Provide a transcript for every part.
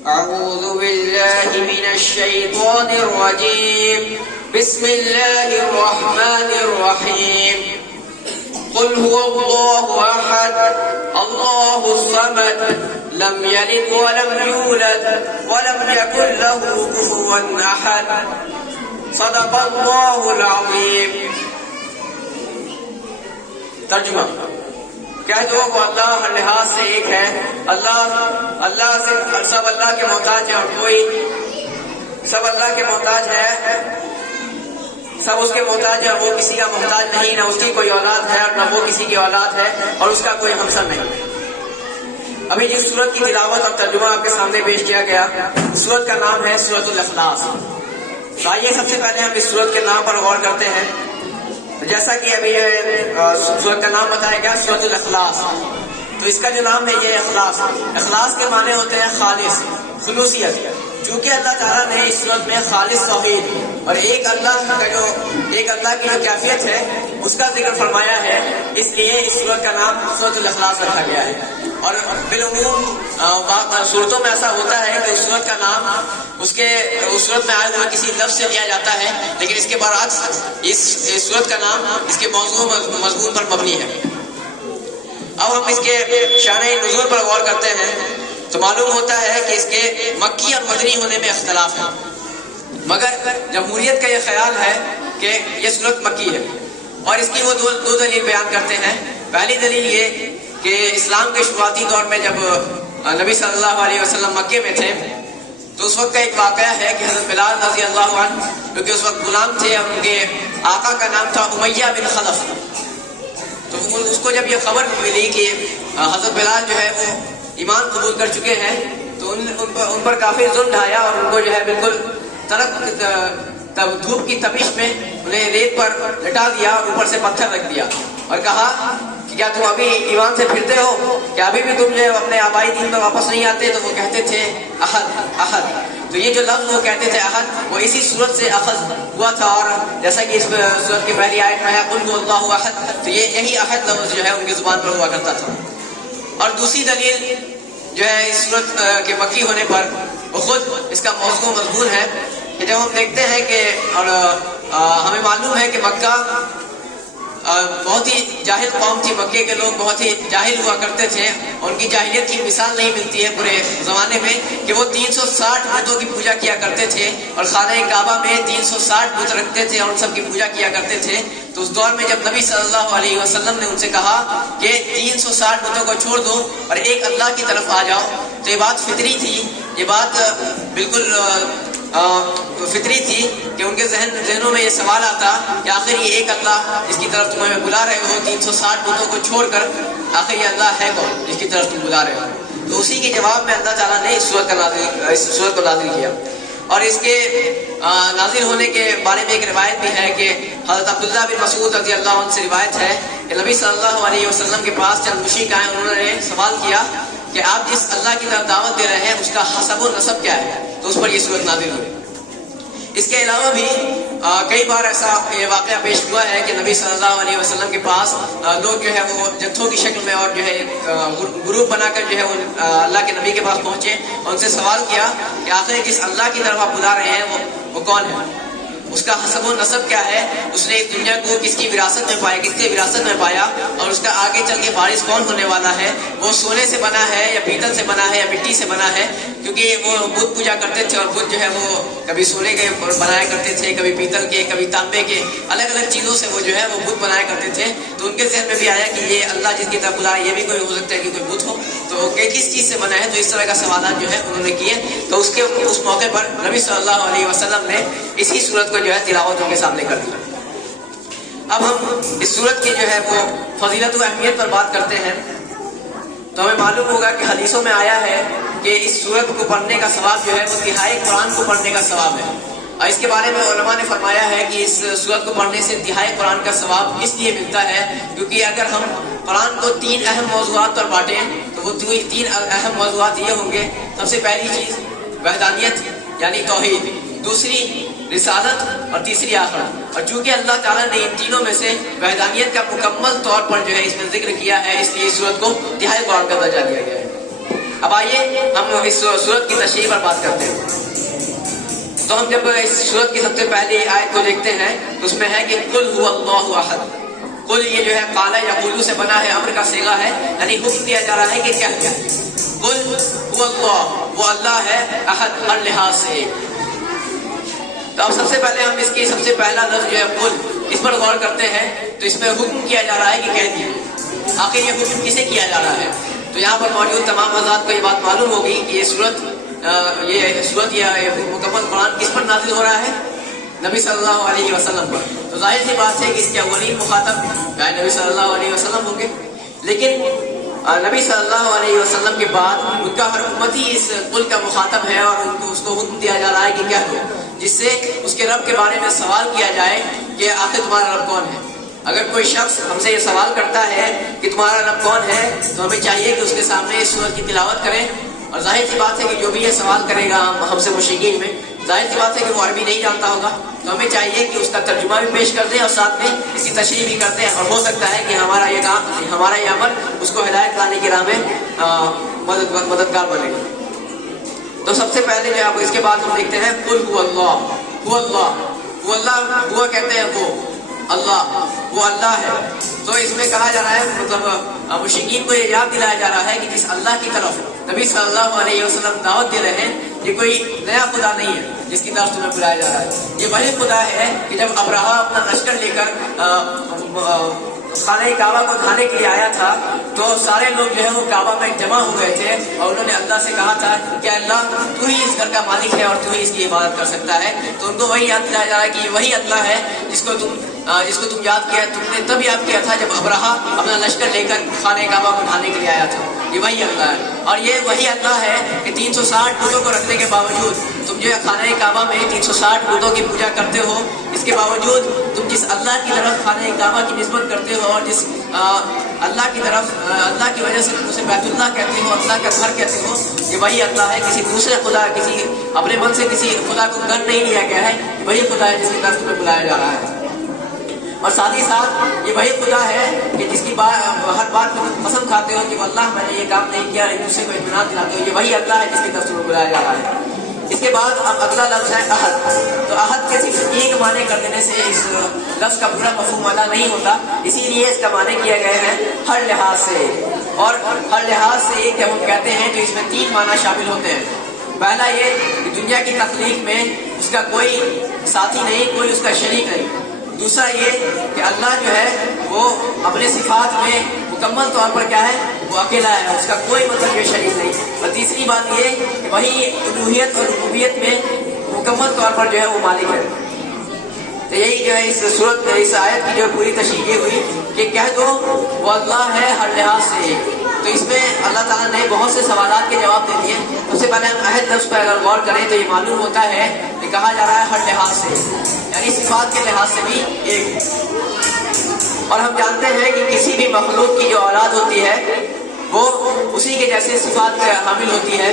أعوذ بالله من الشيطان الرجيم. بسم الله الرحمن الرحيم. قل هو الله أحد الله الصمد لم يلد ولم يولد ولم يكن له كفوا أحد. صدق الله العظيم. ترجمہ: کہہ دو وہ اللہ ہر لحاظ سے ایک ہے. اللہ سے سب اللہ کے محتاج ہے اور کوئی سب اللہ کے محتاج ہے، سب اس کے محتاج ہے. وہ کسی کا محتاج نہیں، نہ اس کی کوئی اولاد ہے اور نہ وہ کسی کی اولاد ہے اور اس کا کوئی ہمسر نہیں. ابھی جس سورت کی تلاوت اور ترجمہ آپ کے سامنے پیش کیا گیا، سورت کا نام ہے سورۃ الاخلاص. آئیے سب سے پہلے ہم اس سورت کے نام پر غور کرتے ہیں. جیسا کہ ابھی سورت کا نام بتایا گیا سورۃ الاخلاص، تو اس کا جو نام ہے یہ اخلاص کے معنی ہوتے ہیں خالص، خلوصیت. چونکہ اللہ تعالیٰ نے اس سورت میں خالص توحید اور ایک اللہ کی جو کیفیت ہے اس کا ذکر فرمایا ہے، اس لیے اس سورت کا نام سورۃ الاخلاص رکھا گیا ہے. اور بالعموم صورتوں میں ایسا ہوتا ہے کہ اس سورت کا نام اس صورت میں آئے ہوئے کسی لفظ سے لیا جاتا ہے، لیکن اس کے برعکس اس سورت کا نام اس کے موضوع مضمون پر مبنی ہے. اب ہم اس کے شان نزول پر غور کرتے ہیں تو معلوم ہوتا ہے کہ اس کے مکی اور مدنی ہونے میں اختلاف ہے، مگر جمہوریت کا یہ خیال ہے کہ یہ سورت مکی ہے. اور اس کی وہ دو دلیل بیان کرتے ہیں. پہلی دلیل یہ کہ اسلام کے شروعاتی دور میں جب نبی صلی اللہ علیہ وسلم مکے میں تھے تو اس وقت کا ایک واقعہ ہے کہ حضرت بلال رضی اللہ عنہ جو کہ اس وقت غلام تھے اور ان کے آقا کا نام تھا امیہ بن خلف، تو اس کو جب یہ خبر ملی کہ حضرت بلال جو ہے وہ ایمان قبول کر چکے ہیں تو ان پر کافی ظلم ڈھایا اور ان کو جو ہے بالکل دھوپ کی تپش میں انہیں ریت پر لٹا دیا اور اوپر سے پتھر رکھ دیا اور کہا کہ کیا تم ابھی ایمان سے پھرتے ہو؟ کیا ابھی بھی تم جو اپنے آبائی دین پر واپس نہیں آتے؟ تو وہ کہتے تھے احد احد. تو یہ جو لفظ وہ کہتے تھے احد، وہ اسی صورت سے اخذ ہوا تھا. اور جیسا کہ اس صورت کی پہلی آیت میں ہے قل هو اللہ احد، تو یہی احد لفظ جو ہے ان کی زبان پر ہوا کرتا تھا. اور دوسری دلیل جو ہے اس صورت کے مکی ہونے پر وہ خود اس کا موضوع مضمون ہے کہ جب ہم دیکھتے ہیں کہ اور ہمیں معلوم ہے کہ مکہ بہت ہی جاہل قوم تھی. مکے کے لوگ بہت ہی جاہل ہوا کرتے تھے. ان کی جاہلیت کی مثال نہیں ملتی ہے پورے زمانے میں کہ وہ 360 بتوں کی پوجا کیا کرتے تھے اور خانہ کعبہ میں 360 بت رکھتے تھے اور ان سب کی پوجا کیا کرتے تھے. تو اس دور میں جب نبی صلی اللہ علیہ وسلم نے ان سے کہا کہ 360 بتوں کو چھوڑ دو اور ایک اللہ کی طرف آ جاؤ، تو یہ بات فطری تھی، یہ بات بالکل فطری تھی کہ ان کے ذہنوں میں یہ سوال آتا کہ آخر یہ ایک اللہ جس کی طرف تمہیں بلا رہے ہو 360 بتوں کو چھوڑ کر، آخر یہ اللہ ہے کون جس کی طرف تم بلا رہے ہو؟ تو اسی کے جواب میں اللہ تعالیٰ نے اس صورت کو نازل کیا. اور اس کے نازل ہونے کے بارے میں ایک روایت بھی ہے کہ حضرت عبداللہ بن مسعود رضی اللہ عنہ سے روایت ہے کہ نبی صلی اللہ علیہ وسلم کے پاس چند مشرک آئے. انہوں نے سوال کیا کہ آپ جس اللہ کی طرف دعوت دے رہے ہیں اس کا حسب و نسب کیا ہے؟ تو اس پر یہ صورت نازل ہوئی. اس کے علاوہ بھی کئی بار ایسا واقعہ پیش ہوا ہے کہ نبی صلی اللہ علیہ وسلم کے پاس لوگ جو ہے وہ جتھوں کی شکل میں اور جو ہے گروپ بنا کر جو ہے وہ اللہ کے نبی کے پاس پہنچے اور ان سے سوال کیا کہ آخر جس اللہ کی طرف آپ بلا رہے ہیں وہ کون ہے، اس کا حسب و نسب کیا ہے، اس نے اس دنیا کو کس کی وراثت میں پایا، کس کے وراثت میں پایا، اور اس کا آگے چل کے وارث کون ہونے والا ہے، وہ سونے سے بنا ہے یا پیتل سے بنا ہے یا مٹی سے بنا ہے. کیونکہ وہ بت پوجا کرتے تھے اور بت جو ہے وہ کبھی سونے کے بنایا کرتے تھے، کبھی پیتل کے، کبھی تانبے کے، الگ الگ چیزوں سے وہ جو ہے وہ بت بنایا کرتے تھے. تو ان کے ذہن میں بھی آیا کہ یہ اللہ جس کی طرف بلا یہ بھی کوئی ہو سکتا ہے کہ کوئی بت ہو، تو کس چیز سے بنا ہے. تو اس طرح کا سوالات جو ہے انہوں نے کیے. تو اس موقع پر نبی صلی اللہ علیہ وسلم نے اسی صورت کو جو ہے تلاوت ان کے سامنے کر دی. اب ہم اس صورت کی جو ہے وہ فضیلت و اہمیت پر بات کرتے ہیں تو ہمیں معلوم ہوگا کہ حدیثوں میں آیا ہے کہ اس صورت کو پڑھنے کا ثواب جو ہے وہ تہائی قرآن کو پڑھنے کا ثواب ہے. اور اس کے بارے میں علماء نے فرمایا ہے کہ اس صورت کو پڑھنے سے تہائی قرآن کا ثواب اس لیے ملتا ہے کیونکہ اگر ہم قرآن کو 3 اہم موضوعات پر بانٹیں تو وہ 3 اہم موضوعات یہ ہوں گے. سب سے پہلی چیز وحدانیت یعنی توحید، دوسری رسالت اور تیسری آخرت. اور چونکہ اللہ تعالیٰ نے ان تینوں میں سے وحدانیت کا مکمل طور پر جو ہے اس میں ذکر کیا ہے، اس لیے اس صورت کو تہائی قرآن کا درجہ دیا گیا ہے. اب آئیے ہم اس سورت کی تشریح پر بات کرتے ہیں. تو ہم جب اس سورت کی سب سے پہلی آیت کو دیکھتے ہیں تو اس میں ہے کہ قل هو اللہ احد. قل یہ جو ہے قال یقول سے بنا ہے، امر کا صیغہ ہے، یعنی حکم دیا جا رہا ہے کہ کیا کیا. قل هو اللہ، وہ اللہ ہے، احد ہر لحاظ سے. تو اب سب سے پہلے ہم اس کی سب سے پہلا لفظ جو ہے قل، اس پر غور کرتے ہیں. تو اس میں حکم کیا جا رہا ہے کہ کہہ دیجیے. آخر یہ حکم کسے کیا جا رہا ہے؟ تو یہاں پر موجود تمام حضرات کو یہ بات معلوم ہوگی کہ یہ صورت یا مکمل قرآن کس پر نازل ہو رہا ہے؟ نبی صلی اللہ علیہ وسلم پر. تو ظاہر سی بات ہے کہ اس کے اولین مخاطب نبی صلی اللہ علیہ وسلم ہوں گے. لیکن نبی صلی اللہ علیہ وسلم کے بعد ان کا ہر امتی اس قل کا مخاطب ہے، اور اس کو حکم دیا جا رہا ہے کہ کیا ہو، جس سے اس کے رب کے بارے میں سوال کیا جائے کہ آخر تمہارا رب کون ہے. اگر کوئی شخص ہم سے یہ سوال کرتا ہے کہ تمہارا رب کون ہے تو ہمیں چاہیے کہ اس کے سامنے اس سورت کی تلاوت کریں. اور ظاہر سی بات ہے کہ جو بھی یہ سوال کرے گا ہم سے مشرکین میں، ظاہر سی بات ہے کہ وہ عربی نہیں جانتا ہوگا. تو ہمیں چاہیے کہ اس کا ترجمہ بھی پیش کر دیں اور ساتھ میں اس کی تشریح بھی کرتے ہیں. اور ہو سکتا ہے کہ ہمارا یہ کام، ہمارا یہ عمل اس کو ہدایت لانے کی راہ میں مددگار بنے گا. تو سب سے پہلے جو آپ اس کے بعد ہم دیکھتے ہیں قل هو اللہ. هو اللہ، وہ اللہ، ہوا کہتے ہیں وہ اللہ، وہ اللہ ہے. تو اس میں کہا جا رہا ہے، مطلب مشرکین کو یہ یاد دلایا جا رہا ہے کہ جس اللہ کی طرف نبی صلی اللہ علیہ وسلم دعوت دے رہے ہیں، یہ کوئی نیا خدا نہیں ہے جس کی طرف تمہیں بلایا جا رہا ہے. یہ وہی خدا ہے کہ جب ابرہا اپنا لشکر لے کر خانہ کعبہ کو ڈھانے کے لیے آیا تھا تو سارے لوگ جو ہے وہ کعبہ میں جمع ہو گئے تھے، اور انہوں نے اللہ سے کہا تھا کہ اللہ تو ہی اس گھر کا مالک ہے اور تو ہی اس کی عبادت کر سکتا ہے. تو ان کو وہی یاد دلایا جا رہا ہے کہ یہ وہی اللہ ہے جس کو تم یاد کیا، تم نے تب یاد کیا تھا جب ابرہا اپنا لشکر لے کر خانہ کعبہ کو ڈھانے کے لیے آیا تھا. یہ وہی اللہ ہے، اور یہ وہی اللہ ہے کہ 360 بتوں کو رکھنے کے باوجود تم جو ہے خانہ کعبہ میں 360 بتوں کی پوجا کرتے ہو، اس کے باوجود تم جس اللہ کی طرف خانہ کعبہ کی نسبت کرتے ہو اور جس اللہ کی طرف، اللہ کی وجہ سے اسے بیت اللہ کہتے ہو، اللہ کا گھر کہتے ہو، یہ وہی اللہ ہے. کسی دوسرے خدا، کسی اپنے من سے کسی خدا کو گھر نہیں لیا گیا ہے. وہی خدا ہے جس کی طرف تمہیں بلایا جا رہا ہے. اور ساتھ ہی ساتھ یہ وہی خدا ہے کہ جس کی ہر بات کو قسم کھاتے ہو کہ اللہ میں نے یہ کام نہیں کیا، ایک دوسرے کو اطمینان دلاتے ہو. یہ وہی اللہ ہے جس کی طرف تمہیں بلایا جا رہا ہے. اس کے بعد اب اگلا لفظ ہے احد. تو احد کے صرف ایک معنی کر دینے سے اس لفظ کا پورا مفہوم ادا نہیں ہوتا، اسی لیے اس کا معنی کیا گئے ہیں ہر لحاظ سے. اور ہر لحاظ سے یہ کہ ہم کہتے ہیں تو اس میں 3 معنی شامل ہوتے ہیں. پہلا یہ کہ دنیا کی تخلیق میں اس کا کوئی ساتھی نہیں، کوئی اس کا شریک نہیں. دوسرا یہ کہ اللہ جو ہے وہ اپنے صفات میں مکمل طور پر کیا ہے، وہ اکیلا ہے، اس کا کوئی مطلب یہ شریک نہیں. اور تیسری بات یہ کہ وہی الوہیت اور ربوبیت میں مکمل طور پر جو ہے وہ مالک ہے. تو یہی جو ہے اس صورت، اس آیت کی جو پوری تشریح ہوئی کہ کہہ دو وہ اللہ ہے ہر لحاظ سے. تو اس میں اللہ تعالیٰ نے بہت سے سوالات کے جواب دے دیے. سب سے پہلے ہم احد لفظ پر اگر غور کریں تو یہ معلوم ہوتا ہے کہ کہا جا رہا ہے ہر لحاظ سے، یعنی صفات کے لحاظ سے بھی ایک. اور ہم جانتے ہیں کہ کسی بھی مخلوق کی جو اولاد ہوتی ہے وہ اسی کے جیسے صفات کا حامل ہوتی ہے.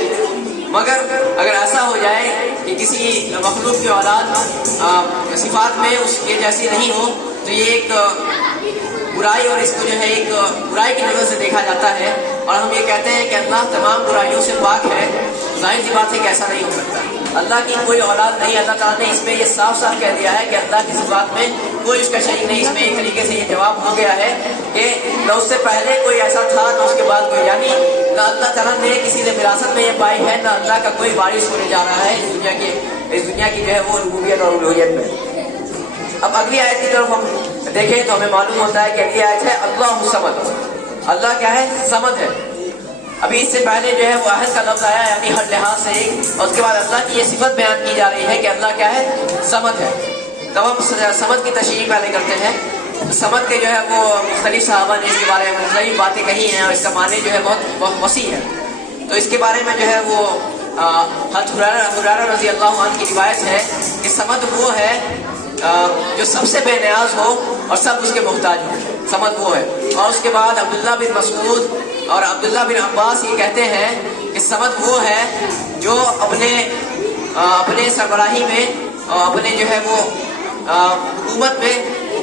مگر اگر ایسا ہو جائے کہ کسی مخلوق کی اولاد صفات میں اس کے جیسی نہیں ہو تو یہ ایک برائی، اور اس کو جو ہے ایک برائی کی نظر سے دیکھا جاتا ہے. اور ہم یہ کہتے ہیں کہ اللہ تمام برائیوں سے پاک ہے. ظاہر سی بات ہے کہ ایسا نہیں ہو سکتا. اللہ کی کوئی اولاد نہیں. اللہ تعالیٰ نے اس میں یہ صاف صاف کہہ دیا ہے کہ اللہ کی صفات میں کوئی اس کا شریک نہیں. اس میں ایک طریقے سے یہ جواب ہو گیا ہے کہ نہ اس سے پہلے کوئی ایسا تھا نہ اس کے بعد کوئی، یعنی نہ اللہ تعالیٰ نے کسی نے وراثت میں یہ پائی ہے، نہ اللہ کا کوئی وارث ہونے جا رہا ہے اس دنیا کی جو ہے وہ ربوبیت اور الوہیت میں. اب اگلی آیت کی طرف ہم دیکھیں تو ہمیں معلوم ہوتا ہے کہ اگلی آیت ہے اللہ صمد. اللہ کیا ہے؟ صمد ہے. ابھی اس سے پہلے جو ہے وہ احد کا لفظ آیا یعنی ہر لحاظ سے ایک، اور اس کے بعد اللہ کی یہ صفت بیان کی جا رہی ہے کہ اللہ کیا ہے؟ صمد ہے. تو ہم صمد کی تشریح پہلے کرتے ہیں. صمد کے جو ہے وہ مختلف صحابہ نے اس کے بارے میں مختلف باتیں کہی ہیں اور اس کا معنی جو ہے بہت وسیع ہے. تو اس کے بارے میں جو ہے وہ حضرت ہریرہ رضی اللہ عنہ کی روایت ہے کہ صمد وہ ہے جو سب سے بے نیاز ہو اور سب اس کے محتاج ہو. صمد وہ ہے. اور اس کے بعد عبداللہ بن مسعود اور عبداللہ بن عباس یہ کہتے ہیں کہ صمد وہ ہے جو اپنے سربراہی میں، اپنے جو ہے وہ حکومت میں